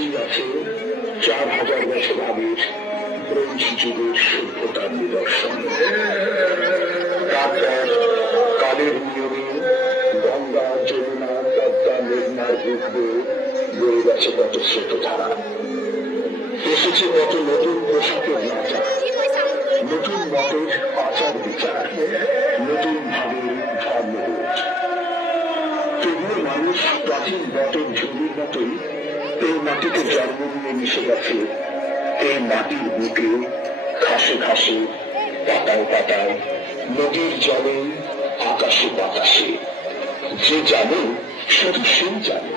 নিচেই আছে 4000 বছর আগের ব্রোঞ্জ যুগের সভ্যতার নিদর্শন। তারপর কালের নিয়মে গঙ্গা, যমুনা, পদ্মা, মেঘনার বুক বয়ে গেছে কত স্রোতধারা, এসেছে কত নতুন পোশাকের নাচা, নতুন মতের আচার বিচার, নতুন ভাবের ধর্মবোধ। তবুও মানুষ প্রাচীন বটের ঝুড়ির মতোই এই মাটিতে জন্ম নিয়ে মিশে গেছে। এই মাটির বুকে, ঘাসে ঘাসে, পাতায় পাতায়, নদীর জলে, আকাশে বাতাসে। যে জানে শুধু সেই জানে।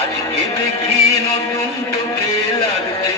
আজকে দেখি নতুন তোকে লাগছে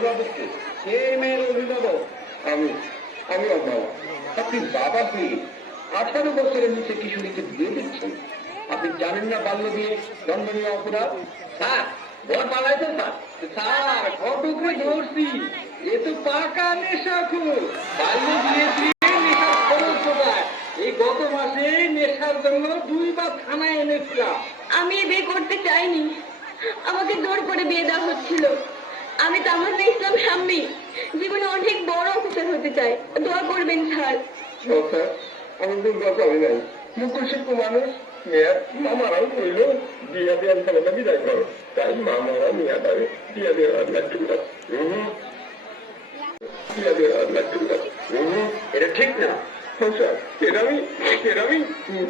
অভিভাবককে? সেই মেয়ের অভিভাবক? আমি আমি ওর বাবা। আপনি বাবা কি? 18 বছরের নিচে কিশোরীকে বিয়ে দিচ্ছেন? আপনি জানেন না বাল্য বিয়ে দণ্ডনীয় অপরাধ? স্যার, ভোট পালাইছেন স্যার? স্যার, ঘটকরে ধরছি। এ তো পাকা নেশাখোর। বাল্য বিয়ে দিয়ে নেশা খরচ কোথায়? এই গত মাসে নেশার জন্য 2 বার থানায় এনেছিলাম। আমি এ বিয়ে করতে চাইনি, আমাকে জোর করে বিয়ে দেওয়া হচ্ছিল। আমি তামান্না ইসলাম শাম্মী, জীবনে অনেক বড় অফিসার হতে চাই। দোয়া করবেন স্যার। স্যার, আমি দুর্গা করি নাই, মুখশিল্প মানুষ। মেয়ের মামারাও কইল বিয়া দেওয়ার ছেলেটা বিদায় করো, তাই মামারা মেয়াটারে বিয়া দেওয়ার লাগছিল। বিয়া দেওয়ার লাগছিল। এটা ঠিক না। স্যার, এরামি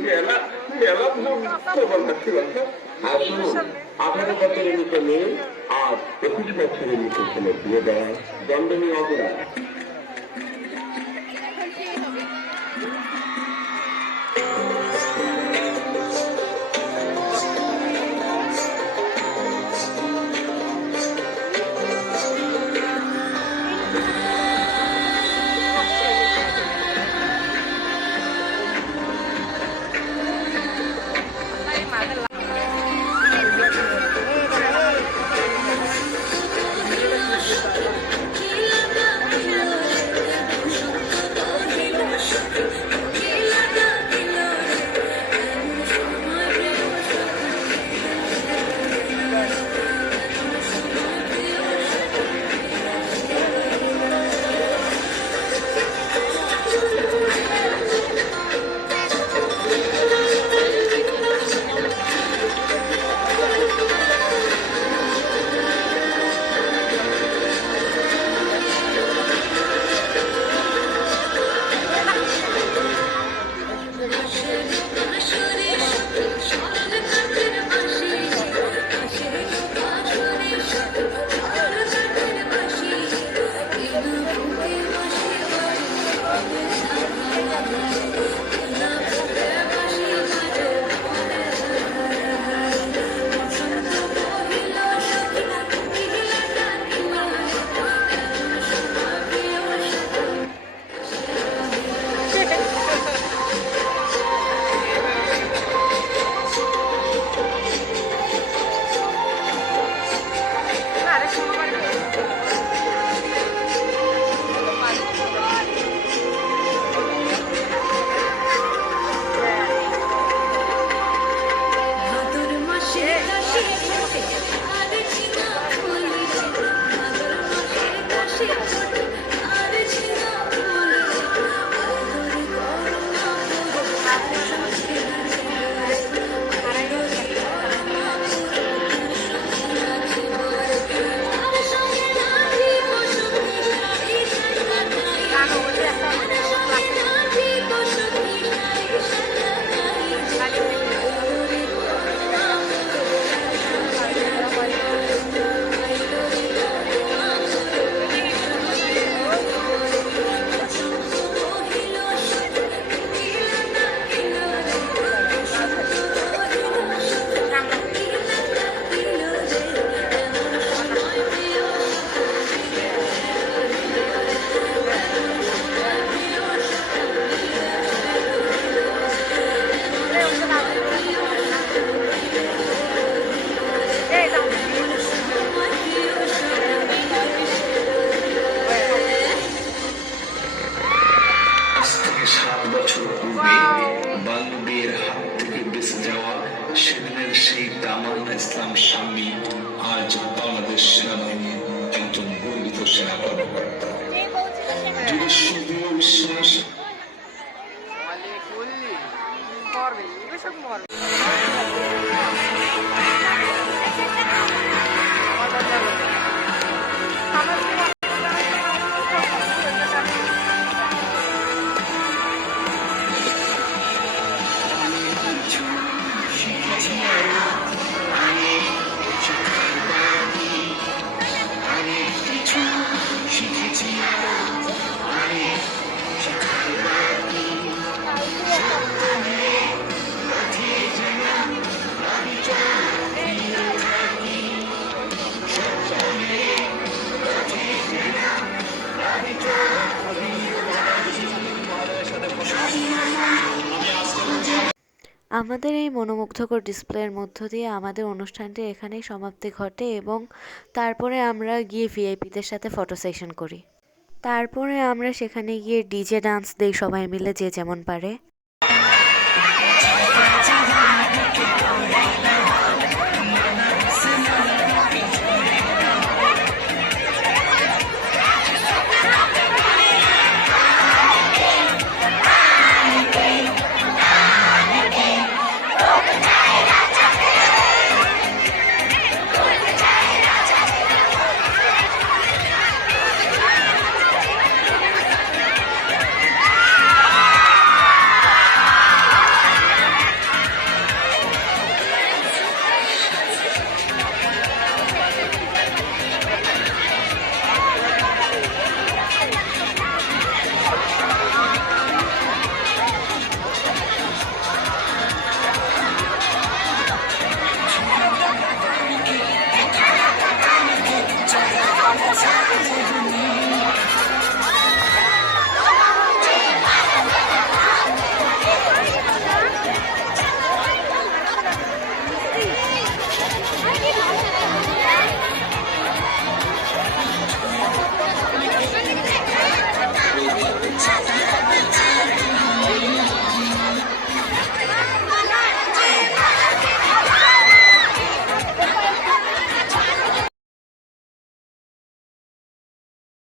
মেলা মেলা প্রবল লাগছিলাম স্যার। আর শুনুন, 18 বছরের নিচে মেয়ে আর 21 বছরের নিচে ছেলে বিয়ে দেওয়া দণ্ডনীয় অপরাধ। সেদিনের সেই তামান্না ইসলাম শাম্মী আজ বাংলাদেশ সেনাবাহিনীর একজন গর্বিত সেনা কর্মকর্তা। যদি শুধুও বিশ্বাস আমাদের এই মনোমুগ্ধকর ডিসপ্লের মধ্য দিয়ে আমাদের অনুষ্ঠানটি এখানেই সমাপ্তি ঘটে এবং তারপরে আমরা গিয়ে ভিআইপিদের সাথে ফটো সেশন করি। তারপরে আমরা সেখানে গিয়ে ডিজে ডান্স দেই সবাই মিলে যে যেমন পারে।